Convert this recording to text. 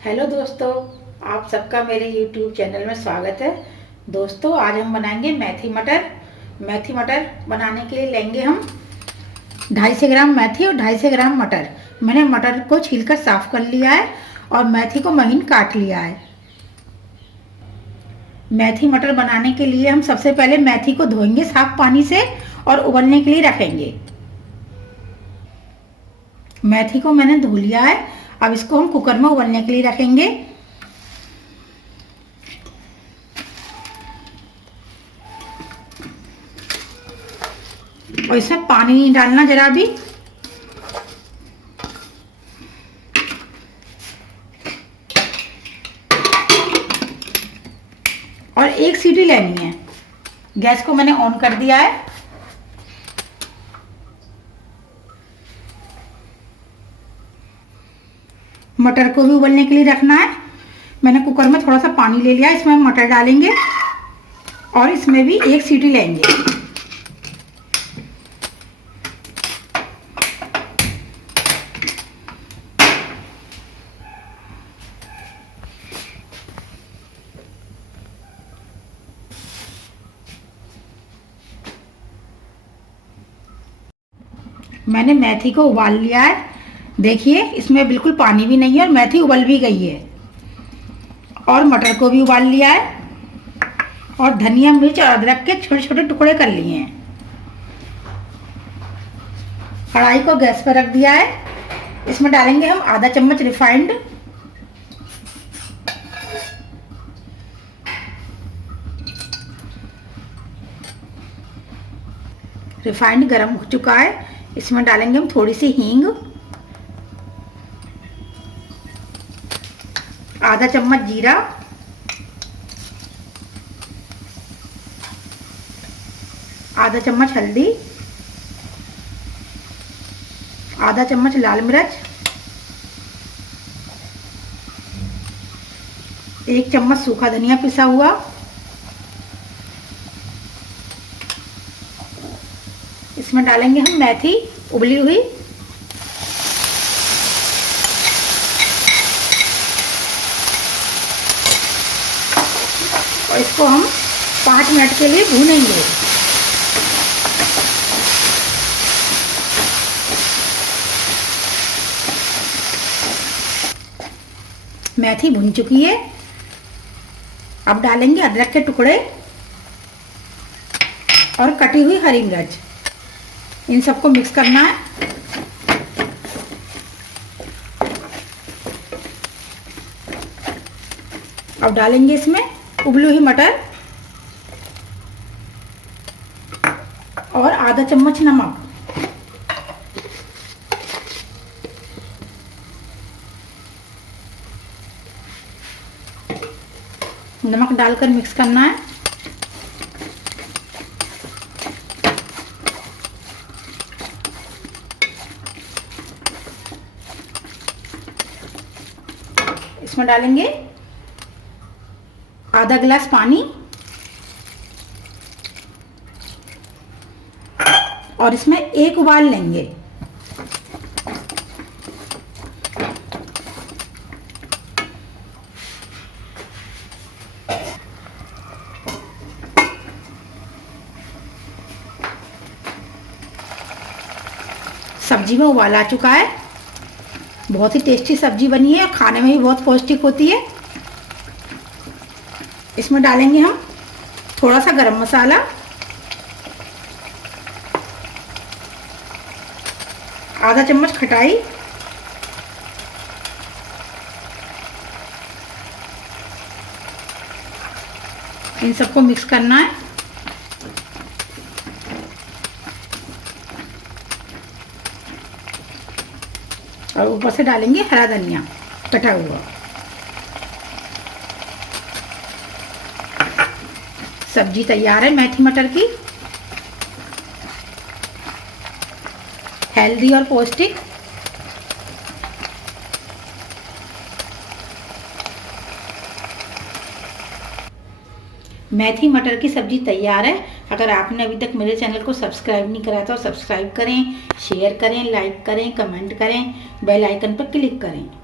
Hello दोस्तों, आप सबका मेरे YouTube चैनल में स्वागत है। दोस्तों, आज हम बनाएंगे मेथी मटर। मेथी मटर बनाने के लिए लेंगे हम 250 ग्राम मेथी और 250 ग्राम मटर। मैंने मटर को छीलकर साफ कर लिया है और मेथी को महीन काट लिया है। मेथी मटर बनाने के लिए हम सबसे पहले मेथी को धोएंगे साफ पानी से और उबलने के लिए रखेंगे। मेथी को मैंने धो लिया है। अब इसको हम कुकर में उबलने के लिए रखेंगे। और इसमें पानी नहीं डालना जरा भी। और एक सीटी लेनी है। गैस को मैंने ऑन कर दिया है। मटर को भी उबलने के लिए रखना है। मैंने कुकर में थोड़ा सा पानी ले लिया, इसमें मटर डालेंगे और इसमें भी एक सीटी लेंगे। मैंने मेथी को उबाल लिया है। देखिए, इसमें बिल्कुल पानी भी नहीं है और मेथी उबल भी गई है। और मटर को भी उबाल लिया है और धनिया, मिर्च और अदरक के छोटे छोटे टुकड़े कर लिए हैं। कढ़ाई को गैस पर रख दिया है। इसमें डालेंगे हम आधा चम्मच रिफाइंड। रिफाइंड गरम हो चुका है। इसमें डालेंगे हम थोड़ी सी हींग, आधा चम्मच जीरा, आधा चम्मच हल्दी, आधा चम्मच लाल मिर्च, 1 चम्मच सूखा धनिया पिसा हुआ, इसमें डालेंगे हम मेथी उबली हुई, और इसको हम 5 मिनट के लिए भूनेंगे। मेथी भुन चुकी है। अब डालेंगे अदरक के टुकड़े और कटी हुई हरी मिर्च। इन सबको मिक्स करना है। अब डालेंगे इसमें उबली हुई मटर और आधा चम्मच नमक। नमक डालकर मिक्स करना है। इसमें डालेंगे आधा गिलास पानी और इसमें एक उबाल लेंगे। सब्जी में उबाल आ चुका है। बहुत ही टेस्टी सब्जी बनी है और खाने में भी बहुत पौष्टिक होती है। इसमें डालेंगे हम थोड़ा सा गरम मसाला, आधा चम्मच खटाई, इन सबको मिक्स करना है। और ऊपर से डालेंगे हरा धनिया कटा हुआ। सब्जी तैयार है मेथी मटर की, हेल्दी और पौष्टिक। मेथी मटर की सब्जी तैयार है। अगर आपने अभी तक मेरे चैनल को सब्सक्राइब नहीं करा तो सब्सक्राइब करें, शेयर करें, लाइक करें, कमेंट करें, बेल आइकन पर क्लिक करें।